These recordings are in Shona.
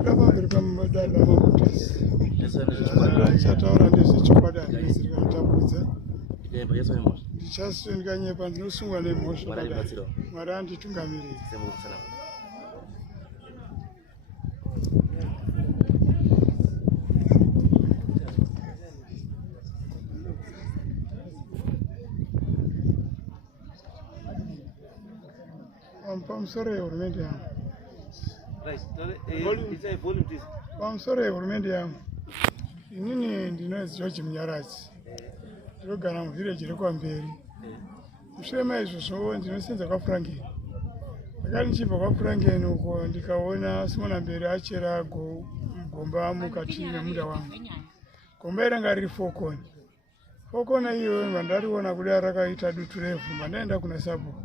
Ndakabereka mudada mabhutisi. Chataura ndezvechokwadi handisi ndikatambudza. Ndichasundikanyepa ndinosungwa nemhosva kudai. Mwari anditungamirire. Pamusoro yehurumende yangu. Pamusoro yehurumende yangu. Inini ndinonzi George Munyaradzi. Ndinogara muvhireji rekwamberi. Mushure maizvozvo ndinosenza kwaFrankeni. Ndakati ndichibva kwaFrankeni uko ndikaona Simona Mberi achera gomba mukati memunda wangu. Gomba iranga riri Fokoni. Fokona iyo vandariona kudai rakaita dutu refu, mandaenda kuna Sabhuku.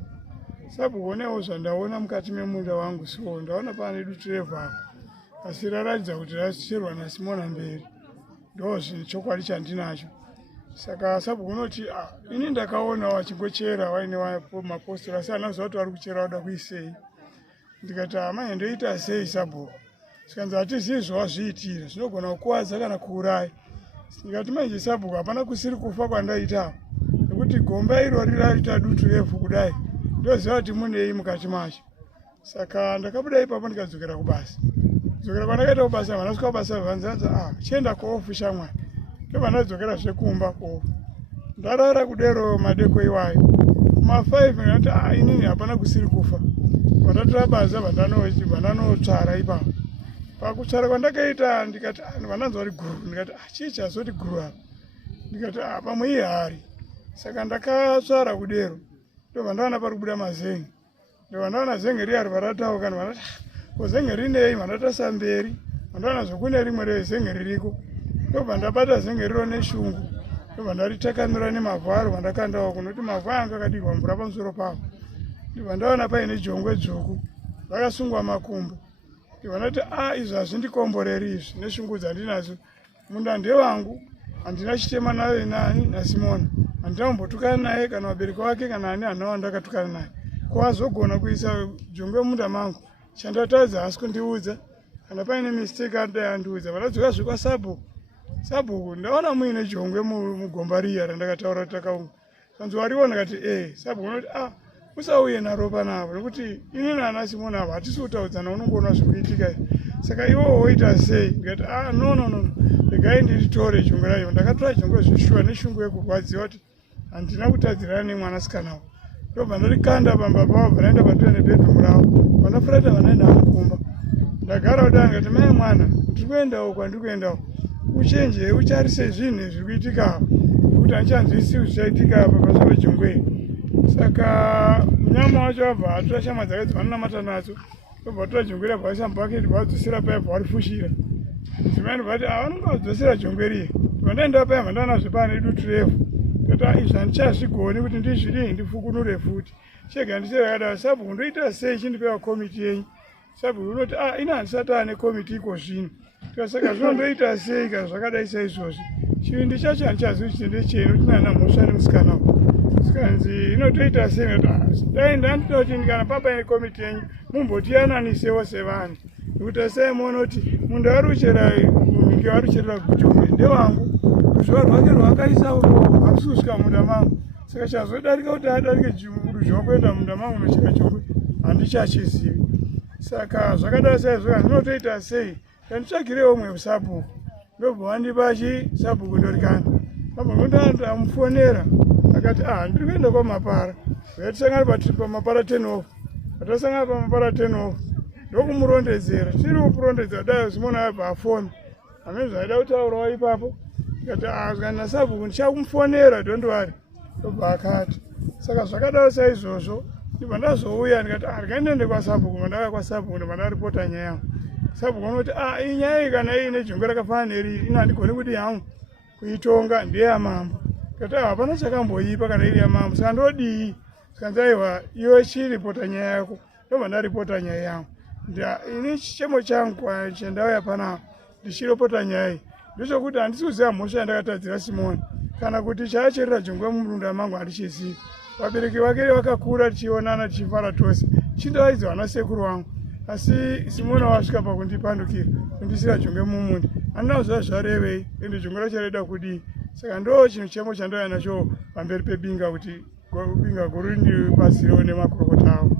Sabhuku onewo zvandaona mukati memunda wangu, so ndaona pane dutu refu apo. Asi raratidza kuti racherwa naSimona Mberi. Ndozve chokwadi chandinacho. Saka Sabhuku unoti ini ndakaona wachingochera waine mapostori asi hana kuziva kuti vari kuchera wada kuisei. Ndikati mai ndoita sei Sabhuku? Sikanzi hatizivi zvawazviitira, zvinogona kukuwadza kana kuuraya. Ndikati manje Sabhuku hapana kusiri kufa kwandaita, nekuti gomba irori raita dutu refu kudai ndoziva kuti munei mukati macho. Saka ndakabuda ipapo ndikadzokera kubasa. Dzokera kwandakaita kubasa vanasvika kubasa vanzanza chienda kuofu shamwari. Ndovanadzokera zvekumba kuofu. Ndarara kudero madeko iwayo. Ma5 ndikati inini hapana kusiri kufa. Vandatora basa vandanotsvara ipapo. Pakutsvara kwandakaita ndikati vananzwa vari guru. Ndikati chii chazoti guru apa? Ndikati pamwe ihari. Saka ndakatsvara kudero. Ndovandaona pari kubuda mazenge. Ndovandaona zenge riya rivaratauka vanati zenge rinei vandatasa mberi. Vandaona zvokune rimwe rezenge ririko. Ndobva ndabata zenge riro neshungu. Ndobva ndaritakamira nemavharo vandakandawo kunoti mavhu anga akadirwa mvura pamusoro pavo. Ndobva ndaona paine jongwe dzvuku rakasungwa makumbo. Ndobva ndati izvi hazvindikomboreri izvi neshungu dzandinadzo. Munda ndewangu, handina chitema naye nani naSimona. Handina kumbotukana naye kana vabereki vake kana ani hana wandakatukana naye. Ko azogona kuisa jongwe munda mangu. Chandatadza hasi kundiudza. Kana paine mistake adai andiudza. Vandadzoka zvekwaSabhuku. Sabhuku ndaona muine jongwe mugomba riya randakataura takaunga. Kanzi wariona kati Sabhuku unoti usauye naro panapa nekuti inini naSimona ava hatisi kutaudzana unongoona zvikuitika. Saka iwewo woita sei? Ndikati no. Regai ndiritore jongwe rayo. Ndakatora jongwe zveshuwa neshungu yekurwadziwa kuti handina kutadzirana nemwanasikanawo. Ndobva ndarikanda pamba pavo vanaenda padhuze nebhedhumu ravo. Vanofurata vanaenda mukumba. Ndagara kudai ndikati mai mwana ndiri kuendawo kwandiri kuendawo. Uchenje ucharise zvinhu zviri kuitika nekuti handichanzwisisi zvichaitika apa pamusoro pejongwe. Saka munyama wacho abva atora shama dzake dzavanonamata nadzo. Ndobva atora jongwe riya bvaisa mubhaketi bvadzosera paya bvarifushira. Dzimai ndobva ati vanonga vadzosera jongwe riya. Ndobva ndaenda paya vandaona zvepane dutu refu. Ndoti izvi handichazvigoni kuti ndizvidii ndifukunure futi. Chega ndichirakadaro Sabhuku ndoita sei chindipewa komiti yenyu. Sabhuku unoti ini handisati ane komiti iko zvino. Saka zvinondoita sei kana zvakadai saizvozvi. Chivindi chacho handichazivi kuti ndechei nokuti ndana mhosva nemusikanawo. Sikanzi inotoita sei noti dai ndandida kuti kana papaine komiti yenyu mumbotiyananisewo sevanhu. Nekuti sei muona kuti munhu ari kuchera munhu ari kucherera kujongwe ndewangu. Ruzhowa rwake rwakaisa urwo hapisi kusvika munda mangu. Saka chazodarika kuti adarike ruzhowa kuenda munda mangu nochera jongwe handichachizivi. Saka zvakadai saizvo zvinotoita sei? Nditsvagirewo umwe Sabhuku. Ndobva wandipa Sabhuku ndorikana. Sabhuku ndamufonera akati ndiri kuenda kwaMapara. Yatisangana paMapara 10 off. Patasangana paMapara 10 off. Ndokumurondedzera. Tiri kurondedzera dai Simona abva afona. Hamene zvaida kutaurawo ipapo. Ndikati kana Sabhuku ndichakumufonera ndondwari. Ndobva akati. Saka zvakadaro saizvozvo. Ndibva ndazouya ndikati ndikaende kwaSabhuku. Mandauya kwaSabhuku ndobva ndaripota nyaya yangu. Sabhuku unoti inyaya kana iine jongwe rakafanana neriri ino handigoni kuti yangu kuitonga ndeyamambo. Ndikati hapana chakamboipa kana iri yamambo. Saka ndodii? Sikanzi aiwa iwe chiripota nyaya yako. Ndobva ndaripota nyaya yangu. Ini chichemo changu chandauya panapa ndichiripota nyaya iyi ndechekuti handisi kuziva mhosva yandakatadzira Simona kana kuti chaacherera jongwe mumunda mangu handichizivi. Vabereki vake vakakura tichionana tichifara tose. Chindovaidzwa nasekuru wangu. asi simona wasvika pakundipandukira kundisira jonge mumundi handina kuziva zvarevei ende jonge racho raida kudii. Saka ndo chinhu chemo chandauya nacho pamberi pebinga kuti binga guru ndibatsirewo nemakurukota avo.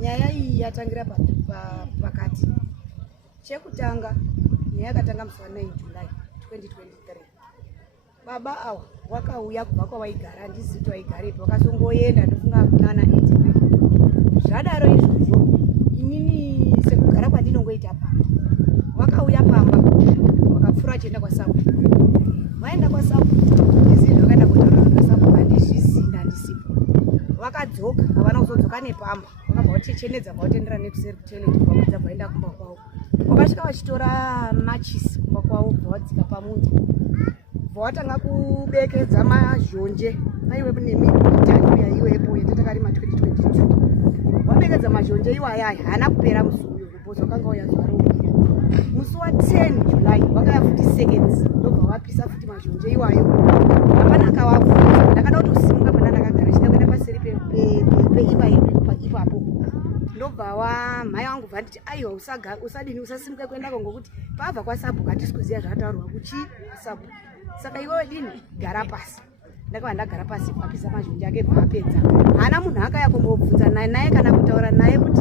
Nyaya iyi yatangira pakati. Chekutanga nyaya yakatanga musi wa 9 July 2023. Baba awa wakauya kubva kwawaigara, handizivi kuti waigarepi, wakasongoenda ndofunga nana 89. Zvadaro izvozvo inini sekugara kwandinongoita pamba. Wakauya pamba wakapfuura chienda kwaSabu. Waenda kwaSabu ndizii zvakaenda kutaura naSabu, handizvizivi handisipo. Wakadzoka havana kuzodzoka nepamba, wakabva wachechenedza vautendera nekuseri kutoilet kwakudza vaenda kumba kwavo. Wakasvika vachitora machisi kumba kwavo bvawadzika pamunda bvawatanga kubekedza mazhonje aiwe nemitatu yaiwepo yatatakarima 2022. Wabekedza mazhonje iwayaya haana kupera musi uyo bhozi wakanga uya zuva roumira. Musi wa 10 July wakaya futi seconds ndobva wapisa futi mazhonje iwayo. Hapana akawavhunza, ndakada kutosimuka pana ndakagara chida kuenda paseri peimba yedu ipapo. Ndobva mhai wangu bva nditi aiwa usadini usasimuka kuendako ngokuti pabva kwaSabu hatisi kuziva zvataurwa kuchi Sabu. Saka iwewe dini gara pasi. Ndakava ndagara pasi apisa mazhonje ake bvaapedza. Hana munhu akaya kumbobvunza naye kana kutaura naye kuti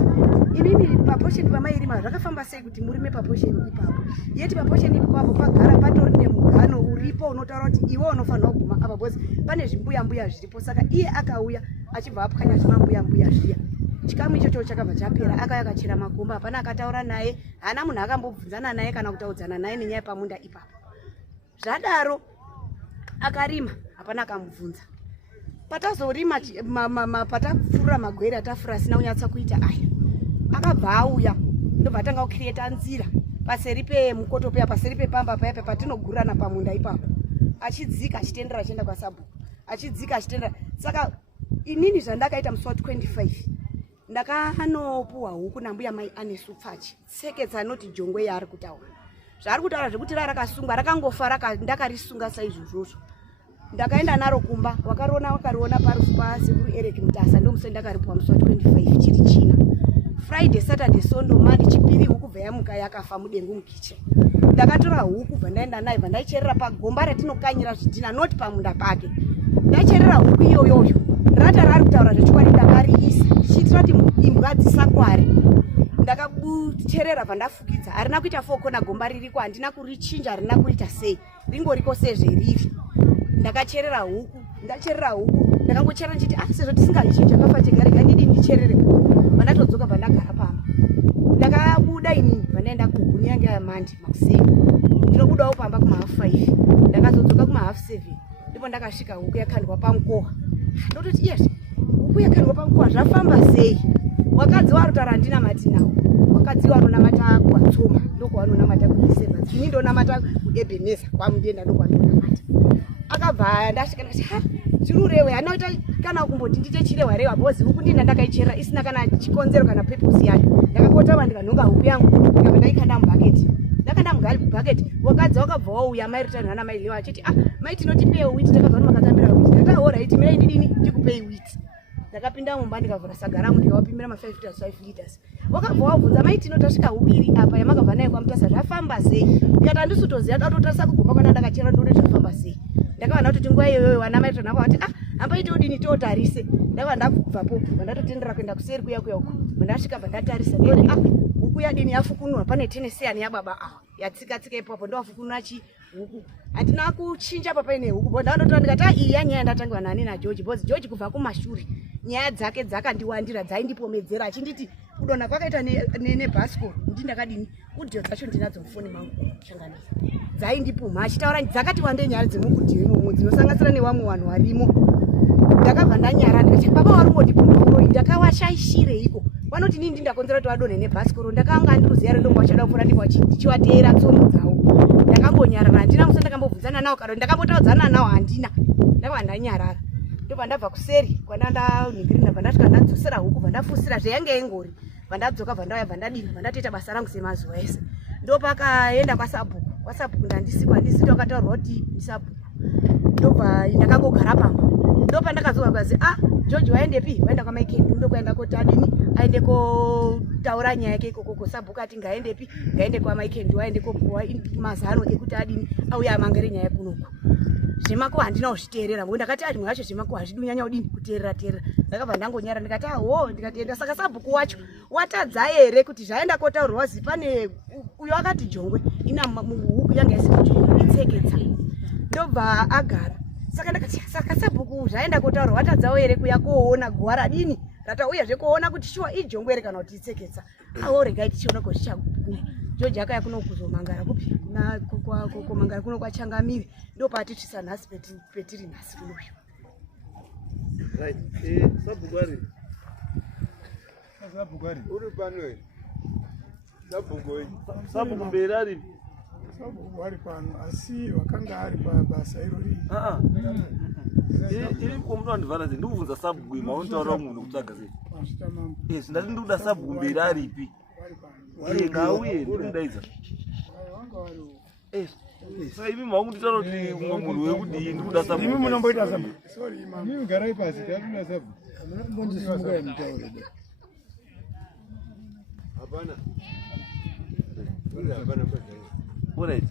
inini paposheni pamairima zvakafamba sei kuti murime paposheni ipapo. Yeti paposheni ipapo pagara patori nemugano uripo unotaura kuti iwe unofanira kuguma apa bhozi pane zvimbuya zviripo. Saka iye akauya achibva apwanya zvimambuya zviya. Chikamu ichocho chakabva chapera, akauya akachera makomba, hapana akataura naye, hana munhu akambobvunzana naye kana kutaudzana naye nenyaya pamunda ipapo. Zvadaro akarima hapana akamubvunza. Patazorima patapfurira magwere atafura asina kunyatsa kuita aya, akabva auya ndobva atanga kucreata nzira paseri pemukoto peya, paseri pepamba paya patinogurana pamunda ipapo, achidzika achitendera achienda kwaSabu, achidzika achitendera. Saka inini zvandakaita musi wa 25 ndakanopuwa huku nambuya mai ane supfachi tseketsa anoti jongwe yaari kutaura. Zvaari kutaura zvekuti rakasungwa rakangofa ndakarisunga saizvozvozvo. Ndakaenda naro kumba, wakariona parufu pasekuru Eric Mutasa, ndomusi ndakaripuwa musi wa 25 chiri china. Friday, Saturday, Sunday, Monday chipiri huku bva yamuka yakafa mudengu mukicheni. Ndakatora huku bva ndaenda nayo bva ndaicherera pagomba ratinokanyira zvidhina noti pamunda pake. Ndacherera huku iyoyoyo. Rata rari kutaura zvechokwadi ndakariisa ndichiitira kuti imbwa dzisakware. Ndakabucherera bva ndafukidza, harina kuita fokona gomba ririko, handina kurichinja, harina kuita sei, ringoriko sezveriri. Ndakacherera huku, ndakangocherera ndichiti sezvo tisingachinja kafa chigare ngandidi ndicherere. Vandatodzoka bva ndagara pamba. Ndakabuda inini bva ndaenda kuguni yange yaMandi makuseni. Ndinobudawo pamba kuma5. Ndakazodzoka kuma7. Ndipo ndakasvika huku yakandwa pamukowa. Ndototi yes, huku yakandwa pamukowa zvafamba sei? Wakadzi warutaura handinamati nawo. Wakadzi wanonamata kuwatsoma ndokwanonamata kuDecember. Ini ndonamata kuEbeneza kwaMudenda ndokwanonamata. Akabva ndasvika ndati chirurewe hanaita kana kumboti ndite chirewarewa bhozi huku ndinda ndakaicherera isina kana chikonzero kana purpose yayo. Ndakakotama ndikanhonga huku yangu ndikabva ndaikanda mubhaketi. Ndakanda mubhaketi, wakadzi wakabva wauya mai rutani hana mai lewa achiti mai tinotipei wheat, takabva makatambira wheat. Ndakati alright mai ndidini ndikupei wheat. Ndakapinda mumba ndikavhura saga rangu ndikawapimira ma5 liters. Wakabva wabvunza mai tinotasvika huku iri apa yamakabva nayo kwaMutasa zvafamba sei? Ndikati handisutoziva, ndatotarisa kugomba kana ndakachera ndore zvafamba sei. Ndakava kuti nguva iyoyo vana mai tonhamba vati hambai todini totarise. Ndakava ndakubvapo ndatotendera kuenda kuseri kuya uko. Ndasvika bva ndatarisa ndoti huku yadini yafukunura, pane tenesiyani yababa awa yatsika ipapo ndowafukunura huku. Handina kuchinja papa ine huku, ndandotora ndikati iyi yanyaya ndatangiwa nani naGeorge, bhozi George kubva kumashure nyaya dzake dzakandiwandira dzaindipomedzera achinditi kudonha kwakaita nebhasikoro ndi ndakadini kudhiyo dzacho ndinadzo mufoni mangu shanganiza dzaindipuma achitaura dzakati wande nyaya dzemukudhiyo imomo dzinosanganisira nevamwe vanhu varimo. Ndakabva ndanyara ndikati baba warungondipumba ndakawashaishireiko? Vanoti nini ndakonzera kuti vadonhe nebhasikoro? Ndakanga ndiruziya rendo wachada kufura ndichivateera tsono dzavo. ndakambonyarara handina musi ndakambobvunzana nawo karo ndakambotaudzana nawo handina ndava ndanyarara ndobva ndabva kuseri kwandaningirina bva ndasvika ndadzosera huku bva ndafusira zveyange ingori bva ndadzoka bva ndauya bva ndadini bva ndatoita basa rangu semazuva ese ndopakaenda kwasabhuku ndandisikwa ndisiti wakataurwa kuti ndisabhuku ndobva ndakangogara pamba ndopandakazoka kazi George waendepi waenda kwamaikendi ndokwaenda kotadini aende kotaura nyaya yake ikoko sabhuku ati ngaendepi ngaende kwamaikendi waende kopuwa mazano ekuti adini auya amangere nyaya kunoku zvemako handina kuzviteerera ngokuti ndakati zvimwe zvacho zvemako hazvidi kunyanya kudini kuteerera ndakabva ndangonyara ndikati ndikatienda saka sabhuku wacho watadza here kuti zvaenda kotaurirwa zi pane uyo akati Jongwe ina huku yanga isitseketsa ndobva agara saka ndakati saka sabhuku zvaenda kotaurirwa watadzawo here kuya koona guwa radini ratauya koona kuti shuwa iJongwe here kana kuti itseketsa regai tichiona ko zvichaguma George akaya kuno kuzomangara kupi na komangara kuno kwachangamire ndopati tisa nhasi petiri nhasi kunoyo right sabugwari uri pano sabugwari mberi ari sabugwari pano asi wakanga ari pabasa irori iri komuno ndivharazi ndikubvunza sabugwi mauntaura munhu kutsvaga sei ndati ndikuda sabugwi mberi aripi ngauye ndikudaidza saka imi makunditaura kuti umwe munhu wekudii ndikuda sabugwi imi munomboita sabu mimi garai pasi takuda sabu mbondisimuka mutaura hapana alright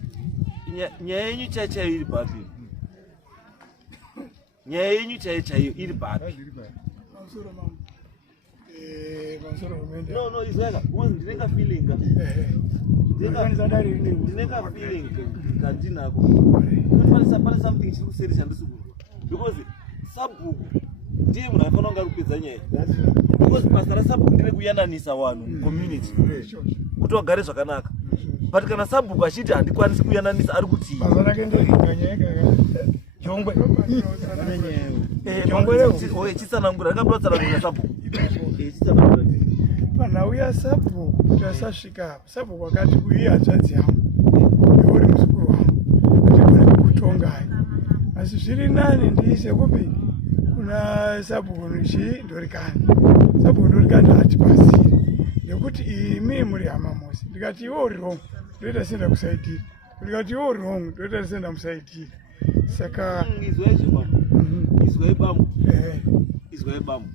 nyaya yenyu chaichayo iri papi nyaya yenyu chaichayo iri papi no izvaka uzi ndinenge feelinga ndinenge feeling kandinako pane something chiri kuseri chandisi kuno because sabhuku ndiye munhu anofanira kunge ari kupedza nyaya because basa rasabhuku ndire kuyananisa vanhu mucommunity kuti vagare zvakanaka but kana sabhuku achiti handikwanisi kuyananisa ari kuti chitsanangura ndingabuda kutsanangura sabhuku panhauya sabhuku kuti asasvika sabhuku akati uyi hanzvadzi yangu iuri muzukuru wangu atigone kukutongai asi zviri nani ndiise kupi kuna sabhuku ndorikani sabhuku ndorikani hatipasiri nekuti imi muri hama mose ndikati iwe uri wrong ndoita senda kusaidira ndikati iwe uri wrong ndoita senda musaidira saka izwai bamu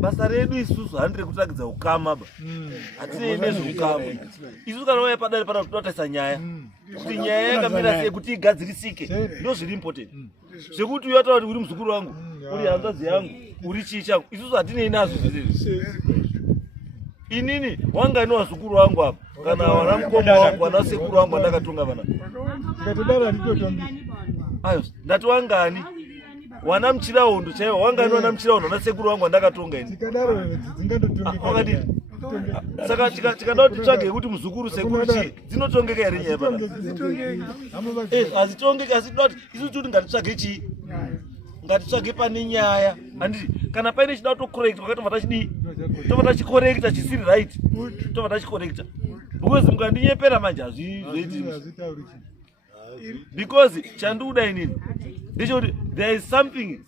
basa redu isusu handire kutakidza ukama ba hatinei nezveukama isusu kana waya padare pana kutotaisa nyaya kuti nyaya yakamira sei kuti igadzirisike ndo zviri important zvekuti uyataura kuti uri muzukuru wangu uri hanzvadzi yangu uri chii changu isusu hatinei nazvo zvizvi inini wangani wazukuru wangu apa kana wana mukoma wangu wana sekuru wangu andakatonga vana ayo ndati wangani wana muchirahondo chaiwo wangani wana muchirahondo wana sekuru wangu andakatonga ini wakadini saka tikada kuti tsvage kuti muzukuru sekuru chii dzinotongeka here nyaya pana hazitongeki asi toda kuti isusu kuti ngatitsvage chii ngatitsvage pane nyaya handiti kana paine chida kutokorekta kwakatobva tachidii tobva tachikorekta chisiri right tobva tachikorekta because mukandinyepera manje hazvizoiti because chandiuda inini ndechekuti there is something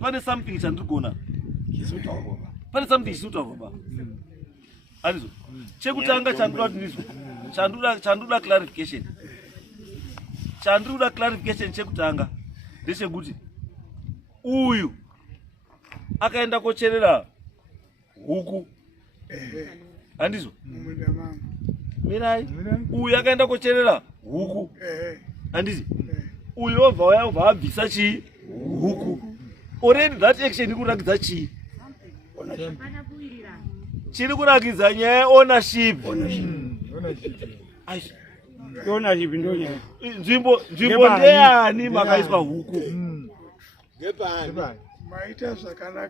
pane something chandirikuona pane something chisitaurwa ba handizvo chekutanga chandoda kuti ndizvo chandoda clarification chandinoda clarification chekutanga ndechekuti uyu akaenda kocherera huku handizvo mirai uyu akaenda kocherera huku handizi uyu obva abvisa chii huku already that action ikurakidza chii chiri kurakidza nyaya ownership nzvimbo ndeyani makaiswa huku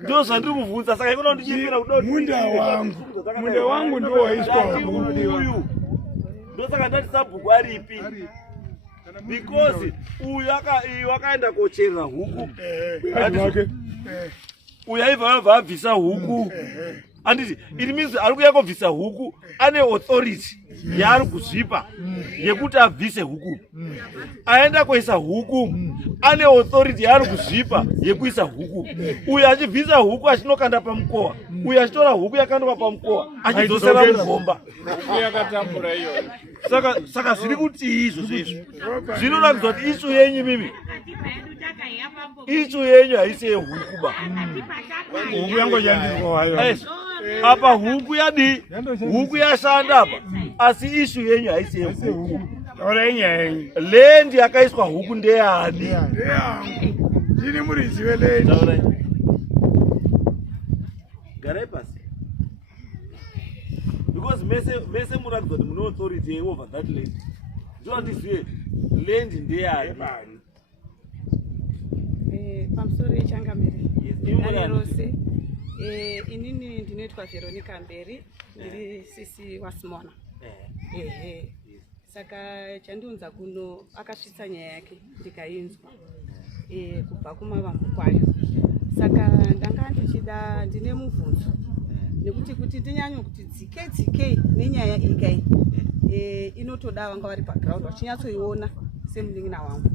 ndo zvandiri kuvhunza saka ikona ndichipira munda wangu ndo waiswa uyu ndo saka ndati sabhuku aripi because uyu akaenda kocherera huku uyu aibva abvisa huku Anditi, it means ari kuya kubvisa huku ane authority yaari kuzvipa yekuti abvise huku. Aenda kuisa huku ane authority yaari kuzvipa yekuisa huku. Uyo achibvisa huku achinokanda pamukowa, uyo achitora huku yakandwa pamukowa achidzosera mugomba. Saka zviri kuti izvo zvizvo zvinoratidza kuti isu yenyu mimi, isu yenyu haisi yehuku ba. Huku yangu yandikwa hayo. Apa huku yadi, huku yashanda apa, asi isu yenyu haisi yehuku. Ora yenyu. Lendi yakaiswa huku ndeyani? Ndeyangu. Ndini murizive lendi. Garai pasi. Because mese muratidza kuti mune authority over that land. Ndinozive lendi ndeyani? Pamusoro Changamire. Yes, rose. Inini ndinoitwa Veronica Mberi, ndiri sisi waSimona. Saka chandiunza kuno akasvitsa nyaya yake ndikainzwa kubva kumavambo kwayo. Saka ndanga ndichida ndine mubvunzo nekuti kuti ndinyanye kuti dzike nenyaya ikai inotoda vanga vari paground vachinyatsoiona semunin'ina wangu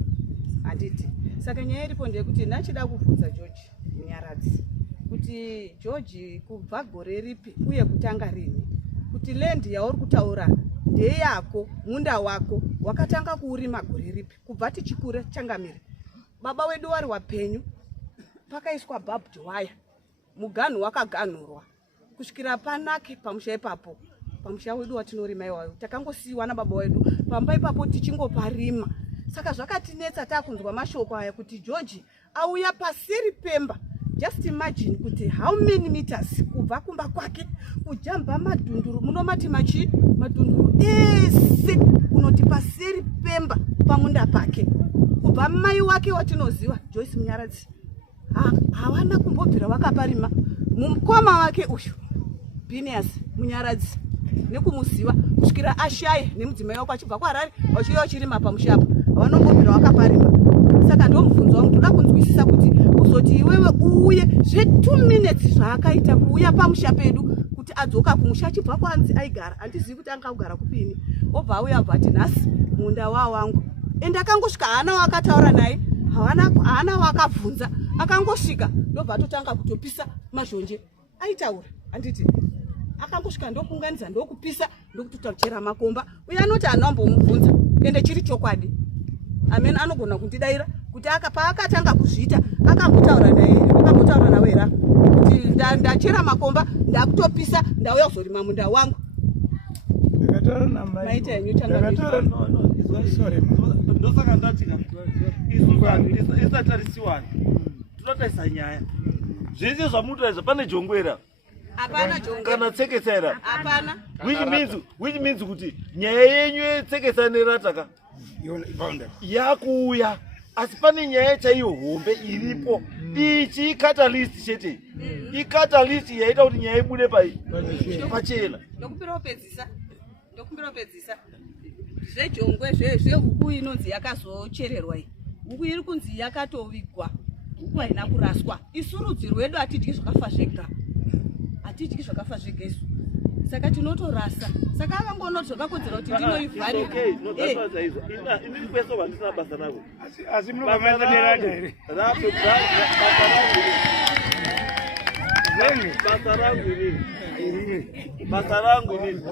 handiti. Saka nyaya iripo ndeyekuti ndachida kubvunza George Munyaradzi kuti George kubva gore ripi uye kutanga rini kuti lendi yauri kutaura ndeyako, munda wako wakatanga kuurima gore ripi kubva tichikura Changamire. Baba wedu wari wapenyu pakaiswa barbed wire, muganhu wakaganhurwa kusvikira panake pamusha ipapo. Pamusha wedu watinorima iwayo takangosiyiwa nababa wedu pamba ipapo tichingoparima. Saka zvakatinetsa takunzwa mashoko aya kuti George auya paseri Pemba. Just imagine kuti how many meters kubva kumba kwake kujamba madhunduru munomati machi madhunduru ese unoti paseri Pemba pamunda pake kubva mai wake watinoziva Joyce Munyaradzi hawana kumbobvira wakaparima mumukoma wake uyu Phineas Munyaradzi nekumuziva kusvikira ashaye nemudzimai wako achibva kuHarare vachiuya vachirima pamushapa havanongombvira wakaparima. Saka ndo mubvunzo wangu toda kunzwisisa kuti kuzoti iwewe uye zve2 minutes zvaakaita kuuya pamusha pedu kuti adzoka kumusha achibva kwanzi aigara handizivi kuti anga kugara kupini obva auya abva ati nhasi munda wangu ende akangosvika haana wakataura naye haana wakabvunza akangosvika ndobva atotanga kutopisa mazhonje aitaura handiti akangosvika ndokuunganidza ndokupisa ndokutochera makomba uye anoti anombomubvunza ende chiri chokwadi. Amene anogona kundidaira kuti paakatanga kuzviita akambotaura nawe era kuti ndachera makomba ndakutopisa ndauya kuzorima munda wangu. Ndakataura namai. Maita yenyu Changamire. Ndosaka ndatika isu isatarisiwani tinotarisa nyaya zvese zvamunotaridza pane jongwera Hapana jongwe. kana tseketsera. Hapana. Which means kuti nyaya yenyu yetseketsera nerataka yakuuya asi pane nyaya chaiyo hombe iripo. Ichi icatalyst chete. Icatalyst yaita kuti nyaya ibude pachena. Ndokupira kupedzisa. Zvejongwe zvehuku inonzi yakazochererwa iyi. Huku iri kunzi yakatovigwa. Huku haina kuraswa. Isu rudzi rwedu hatidyi zvakafa zvega. Hatidyi zvakafa zvega isu. Saka tinotorasa. Saka akangonoti zvakakodzera kuti ndinoivharira. Ini kweso vandisina basa nako. Asi munokamata nerada here. Basa rangu inini.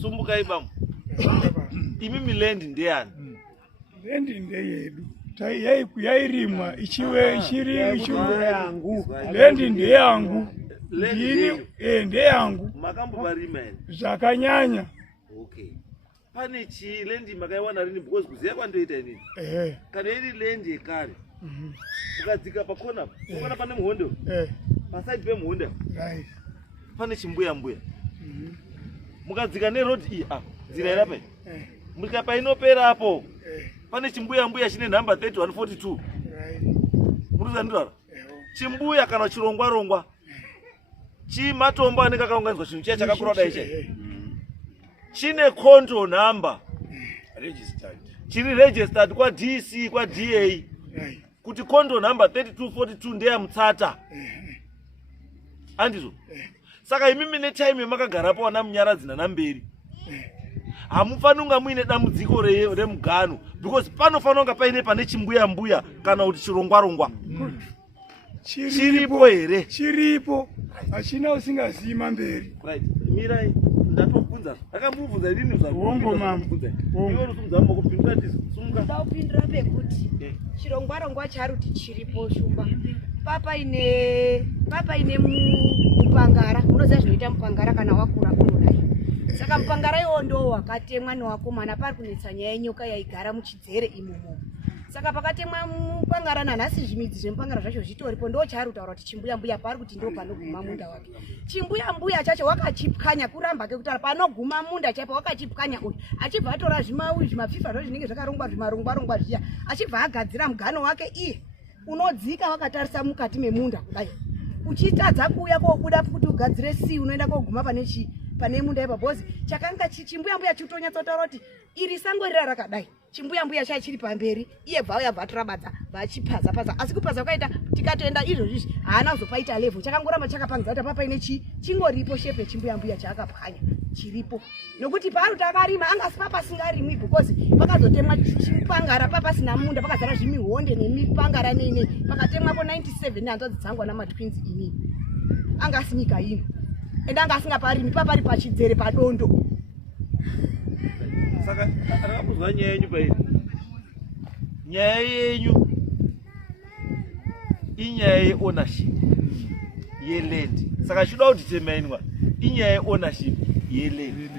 Sumbukai bambo. Imimi lendi ndeyani? Lendi ndeyedu. Yairimwa ichiri yangu. Lendi ndeyangu. Ndeyangu. Makamboparima ene. Zvakanyanya. Okay. Pane lendi makaiwana rini because kuziya kwandoita inini. Kana iri lendi yekare. Mukadzika pakona, ukana pane muhondo. Paside pemuhondo. Right. Pane chimbuya. Mukadzika neroad iyi nzira irape. Musika painopera apo. Pane chimbuya chine number 3142. Right. Muruzandira. Chimbuya kana chirongwa. Chimatombo anenge akaunganidzwa chinhu chiya chakakura dai chai. Chine control number. Registered. Chiri registered kwa DC kwa DA. Right. Kuti control number 3242 ndeya Mutsata. handizvo. Saka imimi netime yemakagarapo wana Munyaradzi naNamberi hamufaniri kunga muine dambudziko remugano, because panofanira kunga paine pane chimbuya kana kuti chirongwa chiripo here. Chiripo hachina usingazivi Mamberi. Right. Mirai ndatobvunza akamubvunza rini Wongo mama. Iwe rusumudza mukupindura tizo sumuka. Ndaupindura pekuti chirongwa charuti chiripo shumba. Papa ine mupangara. Unoziva zvinoita mupangara kana wakura kunodai. Saka mupangara iwo ndo wakatemwa newakomana pari kunetsa nyaya yenyoka yaigara muchidzere imomo. Saka pakatemwa mupangara nanhasi zvimidzi zvemupangara zvacho zvitoripo, ndo chaari kutaura kuti chimbuya pari kuti ndo panoguma munda wake. Chimbuya chacho wakachipwanya kuramba kekutara panoguma munda chaipo wakachipwanya uyu achibva atora zvimapfifa zvo zvinenge zvakarongwa zvimarongwa zviya achibva agadzira mugano wake iye unodzika wakatarisa mukati memunda kudai uchitadza kuuya kobuda kuti ugadzire unoenda koguma pane munda ipabozi chakanga chimbuya chitonyatsotaura kuti iri sango rira rakadai chimbuya chai chiri pamberi iye bva turabadza vachipaza asi kupaza kwakaita tikatoenda izvozvi haana kuzopaita level chakangoramba chakapangidza kuti papa ine chingoripo shepe chimbuya chaakapwanya chiripo nokuti paari takarima angasi papa singarimwi because pakazotemwa chipangara papa sina munda pakazara zvimihonde nemipangara nei pakatemwapo 97 hanzvadzi dzangu ana matwins inini angasi nyika ino ende angasingaparimi papari pachidzere padondo. Saka akamuzwa nyaya yenyu pairi. Nyaya yenyu inyaya yeownership yeland. Saka choda kuditerminwa inyaya yeownership yeland.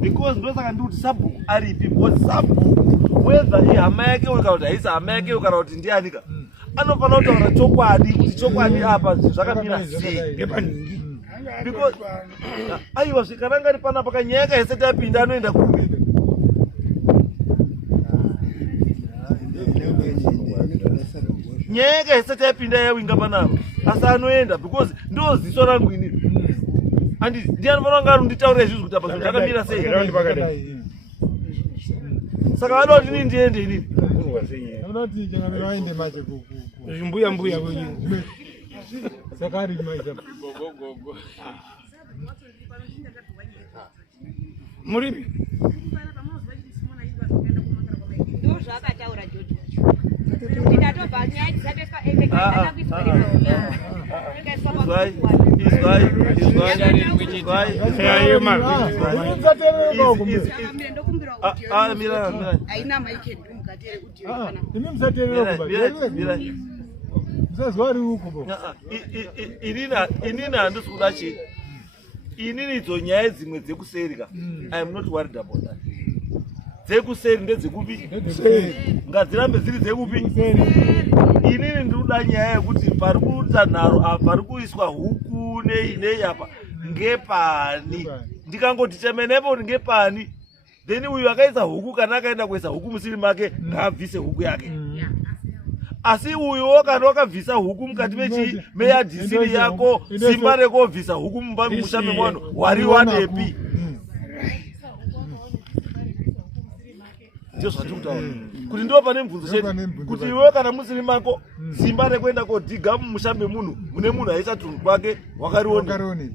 Because ndosaka ndikuti Sabhuku aripi, because Sabhuku whether ihama yake kana kuti haisi hama yake kana kuti ndianika anofanira kutaura chokwadi kuti chokwadi apa zvakamira sei ngepaningi. Because aiwa zvikananga ari pana pakanyaya kaisati yapinda anoenda kupi. Nyaya kaisati yapinda yawinga panapa asi anoenda because ndo ziso rangu inini. Handiti ndianofanira kunga arunditaurira izvizvi kuti apa zvinhu zvakamira sei. Saka vanoda kuti inini ndiende inini. Unoti changamira waende macho Mbuya kwenyu. Saka ari macho. Muripi? Ndo zvakataura Jojo. Ndinatobva nyaya dzisateswa kana inini handisi kuda chi inini idzo nyaya dzimwe dzekuseri I am not worried about that. Dzekuseri ndedzekupi ngadzirambe dziri dzekupi. Inini ndinoda nyaya yekuti pari kuita nharo pari kuiswa huku nei apa ngepani. Ndikangoti temenepo kuti ngepani then uyu akaisa huku kana akaenda kuisa huku musiri make ngaabvise huku yake. Asi uyu kana wakabvisa huku mukati meyadhisiri yako simba rekobvisa huku mumba mushambe mwano wari wanepi. Ndio zvati kutaura kuti ndo pane mvunzo chete kuti iwe kana musiri mako simba rekuenda kodhiga mumushambe munhu mune munhu aichatunhu kwake wakarione.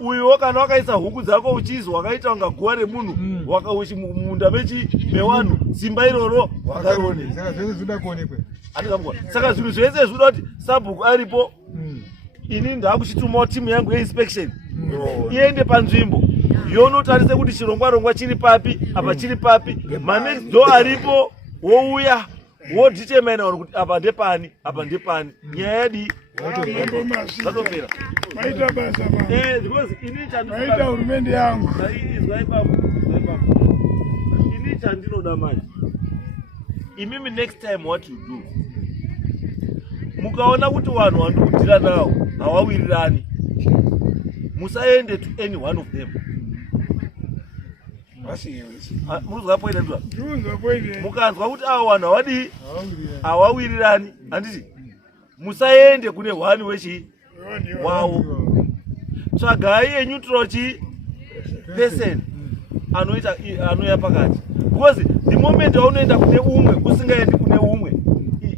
Uyu kana wakaisa huku dzako uchizwa wakaita unga guwa remunhu wakauchi munda mewanhu simba iroro wakarione. Saka zvese zvinoda kuonekwa. Saka zvinhu zvese zvinoda kuti Sabhuku aripo ini ndakuchitumawo timu yangu yeinspection iende panzvimbo yonotarise kuti chirongwa chiri papi apa chiri papi manext door aripo wouya wodetermine kuti apa ndepani apa ndepani. Nyaya yadi zvatopera Maita basa mama. Because ini Maita hurumende yangu. Izwai papo. Ini chandinoda manje imimi next time what you do mukaona kuti vanhu vandikudhira nawo hawawirirani musaende to any one of them. Muzwa poine ndwa mukanzwa kuti avo vanhu havadi hawawirirani handiti musaende kune one wechi wavo. Tsvagai yeneutral person anoya pakati, because the moment unoenda kune umwe usingaendi kune umwe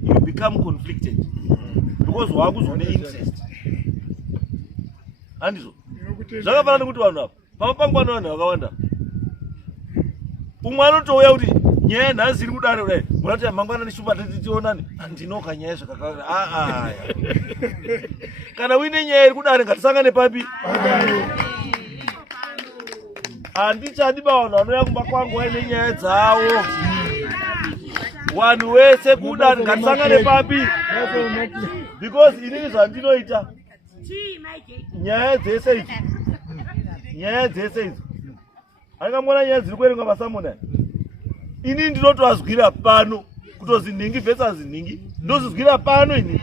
you become conflicted because wakuzone interest. handizvo zvakafanana nekuti vanhu apa pamapangwana vanhu vakawanda umwe anotouya kuti nyaya nhasi iri kudare kudai munati mangwana neshupa tionani ndinoka nyaya zvakakara kana uine nyaya iri kudare ngatisangane papi handichadi pavanhu vanouya kumba kwangu vaine nyaya dzavo vanhu vese kudare ngatisangane papi because inini zvandinoita nyaya dzese idzi angamona nyaya dziri kuerengwa masamona ini ndinotoazwira pano kutozi nhingi versus nhingi ndozvizwira pano ini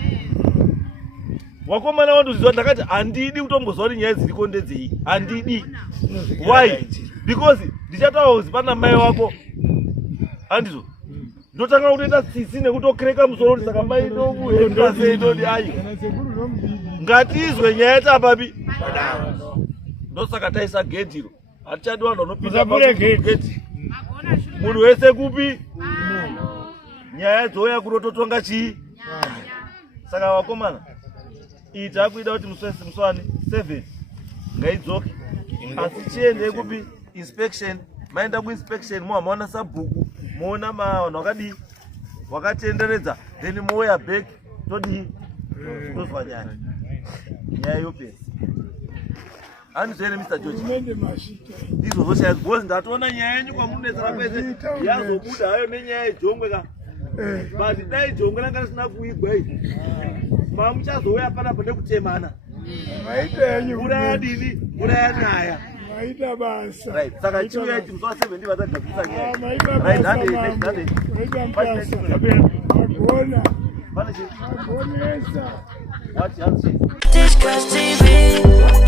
wakomana wandozviziva ndakati handidi kutombozva kuti nyaya dziriko ndedzei handidi why because ndichataura kuzi pana mai wako handizvo ndotanga kutoita tsitsi nekutokereka musoro kuti saka mai ndomuhekasei ndoti ayi ngatizwe nyaya tapapi ndosaka taisa gedhiro hatichadi vanhu vanopinda pagedhi munhu wese kupi nyaya dzouya kunototonga chii saka vakomana iyi takuida kuti muswani 7 ngaidzoke asi chiendei kupi inspection maenda kuinspection moha maona sabhuku moona vanhu vakadii vakatenderedza then mouya back todii tozwa nyaya yopesa handizvene Mr. George izvozvo chaizvo because ndatoona nyaya yenyu kwamunonetsera kwese yazobuda hayo nenyaya yejongwe ka but dai jongwe ranga risina kuigwa izvi mamuchazouya panapa nekutemana uraya dini uraya nyaya maita basa right saka chiuya ichi musi wa7 ndi vatagadzisa nyaya right agona pane chii agonesa Tishkash TV,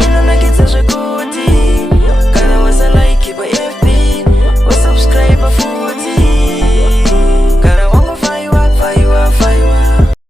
inonakidza zvekuti kana wasalaiki pa FB